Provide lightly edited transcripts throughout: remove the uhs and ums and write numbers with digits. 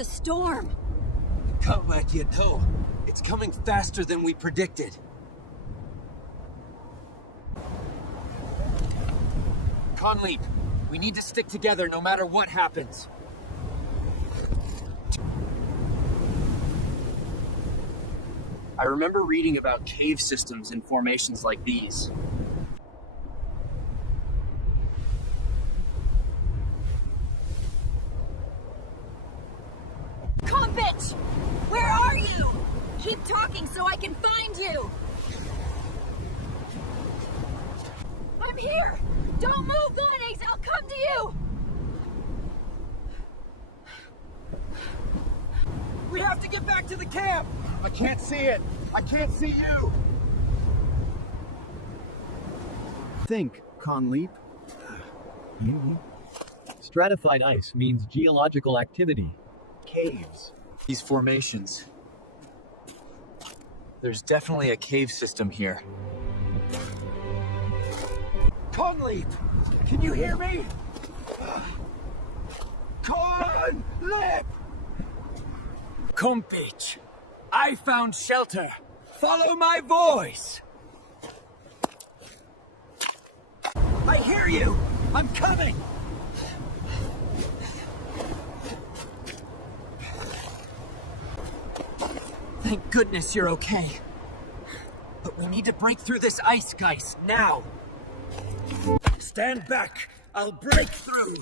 the storm. Can't let you know. It's coming faster than we predicted. Conleap, we need to stick together no matter what happens. I remember reading about cave systems in formations like these. Compitch! Where are you? Keep talking so I can find you! I'm here! Don't move, Lennox! I'll come to you! We have to get back to the camp! I can't see it! I can't see you! Think, Conleap. Stratified ice means geological activity. Caves. These formations. There's definitely a cave system here. Conleap! Can you hear me? Conleap! Compitch! I found shelter! Follow my voice! I hear you! I'm coming! Thank goodness you're okay. But we need to break through this ice, guys, now! Stand back! I'll break through!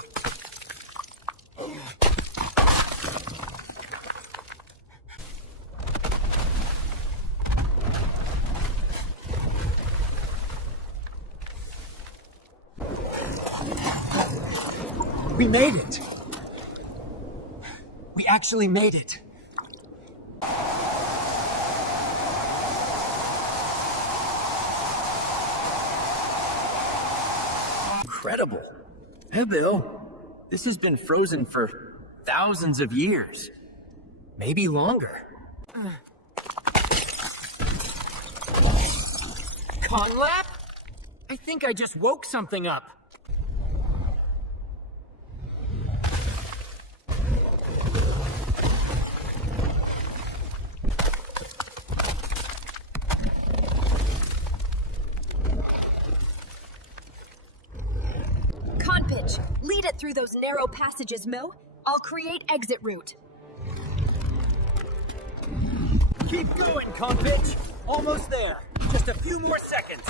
We made it! We actually made it! Incredible! Hey, Bill. This has been frozen for thousands of years. Maybe longer. Conlap? I think I just woke something up. Conpitch, lead it through those narrow passages, Mo. I'll create exit route. Keep going, Conpitch. Almost there. Just a few more seconds.